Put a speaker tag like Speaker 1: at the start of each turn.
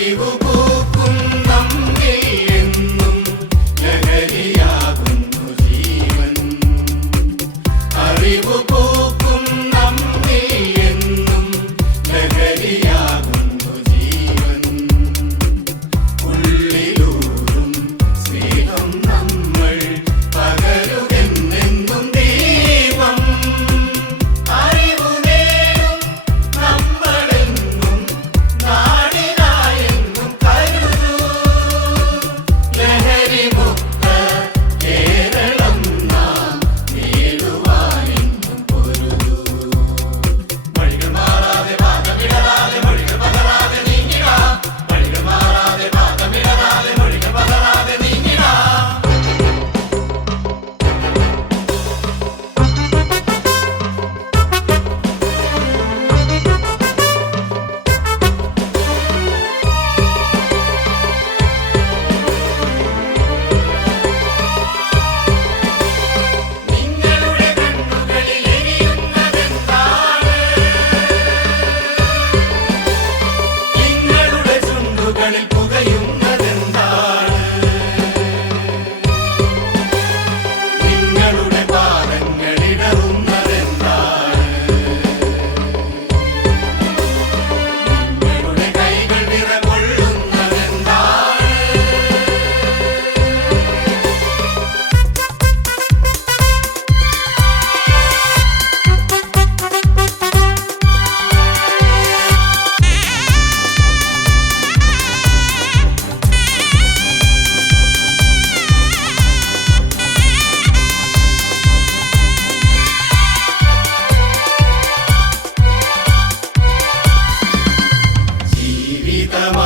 Speaker 1: Hollywood.
Speaker 2: Capitão.